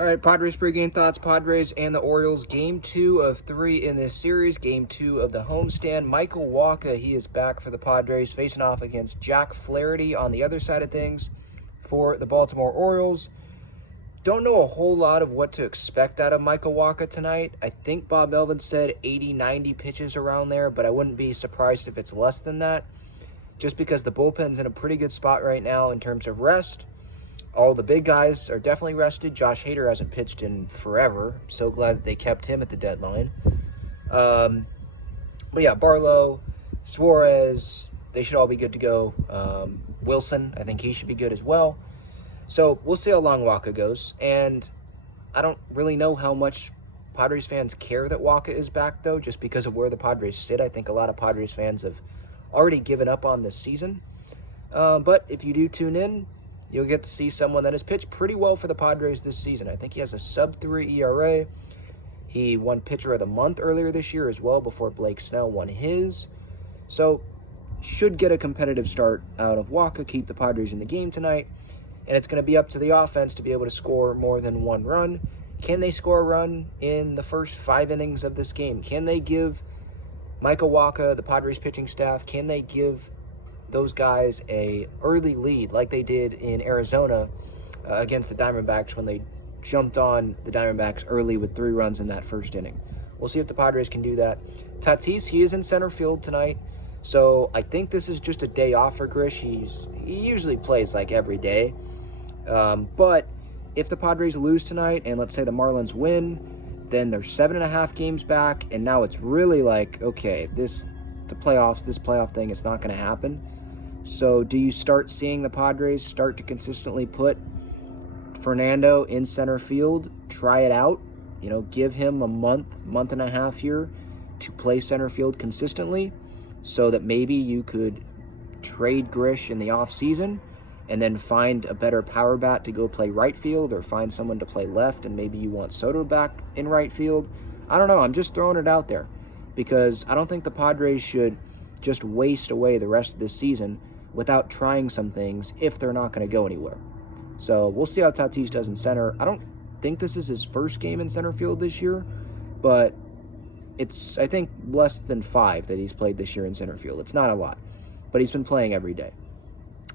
All right, Padres pregame thoughts. Padres and the Orioles. Game 2 of 3 in this series. Game 2 of the homestand. Michael Wacha, he is back for the Padres, facing off against Jack Flaherty on the other side of things for the Baltimore Orioles. Don't know a whole lot of what to expect out of Michael Wacha tonight. I think Bob Melvin said 80, 90 pitches around there, but I wouldn't be surprised if it's less than that, just because the bullpen's in a pretty good spot right now in terms of rest. All the big guys are definitely rested. Josh Hader hasn't pitched in forever. So glad that they kept him at the deadline. But yeah, Barlow, Suarez, they should all be good to go. Wilson, I think he should be good as well. So we'll see how long Wacha goes. And I don't really know how much Padres fans care that Wacha is back, though, just because of where the Padres sit. I think a lot of Padres fans have already given up on this season. But if you do tune in, you'll get to see someone that has pitched pretty well for the Padres this season. I think he has a sub-3 ERA. He won Pitcher of the Month earlier this year as well, before Blake Snell won his. So, should get a competitive start out of Wacha, keep the Padres in the game tonight. And it's going to be up to the offense to be able to score more than one run. Can they score a run in the first 5 innings of this game? Can they give Michael Wacha, the Padres pitching staff, can they give those guys a early lead like they did in Arizona against the Diamondbacks when they jumped on the Diamondbacks early with 3 runs in that first inning? We'll see if the Padres can do that. Tatis, he is in center field tonight, so I think this is just a day off for Grish. He usually plays like every day, but if the Padres lose tonight and let's say the Marlins win, then they're 7.5 games back, and now it's really like, okay, this playoff thing is not going to happen. So do you start seeing the Padres start to consistently put Fernando in center field, try it out, give him a month and a half here to play center field consistently, so that maybe you could trade Grish in the offseason and then find a better power bat to go play right field, or find someone to play left and maybe you want Soto back in right field. I don't know. I'm just throwing it out there because I don't think the Padres should just waste away the rest of this season without trying some things if they're not going to go anywhere. So we'll see how Tatis does in center. I don't think this is his first game in center field this year, but it's, I think, less than 5 that he's played this year in center field. It's not a lot, but he's been playing every day.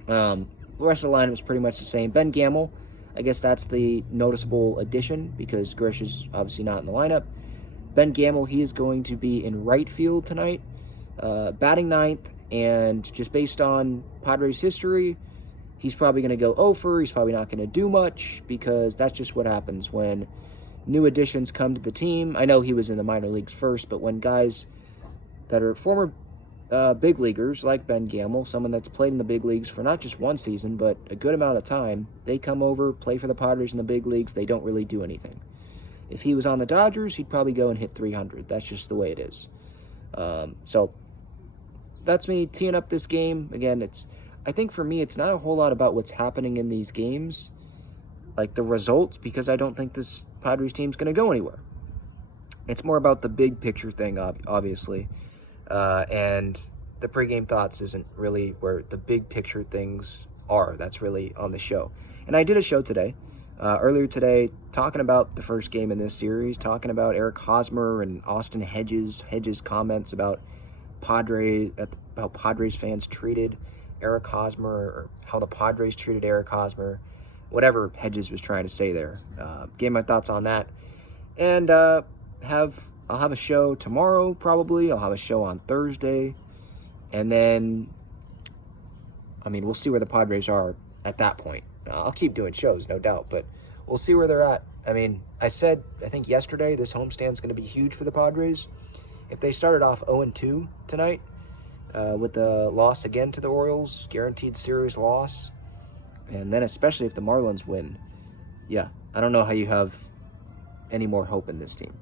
The rest of the lineup is pretty much the same. Ben Gamel, I guess that's the noticeable addition because Grish is obviously not in the lineup. Ben Gamel, he is going to be in right field tonight, batting 9th, and just based on Padres history, he's probably going to go over. He's probably not going to do much because that's just what happens when new additions come to the team. I know he was in the minor leagues first, but when guys that are former big leaguers like Ben Gamel, someone that's played in the big leagues for not just one season, but a good amount of time, they come over, play for the Padres in the big leagues, they don't really do anything. If he was on the Dodgers, he'd probably go and hit 300. That's just the way it is. So that's me teeing up this game. Again, I think for me, it's not a whole lot about what's happening in these games, like the results, because I don't think this Padres team's going to go anywhere. It's more about the big picture thing, obviously. And the pregame thoughts isn't really where the big picture things are. That's really on the show. And I did a show today, earlier today, talking about the first game in this series, talking about Eric Hosmer and Austin Hedges' comments about how Padres fans treated Eric Hosmer, or how the Padres treated Eric Hosmer, whatever Hedges was trying to say there. Gave my thoughts on that. And I'll have a show tomorrow, probably. I'll have a show on Thursday. And then, we'll see where the Padres are at that point. I'll keep doing shows, no doubt, but we'll see where they're at. I said, I think yesterday, this homestand's going to be huge for the Padres. If they started off 0-2 tonight, with the loss again to the Orioles, guaranteed series loss, and then especially if the Marlins win, yeah, I don't know how you have any more hope in this team.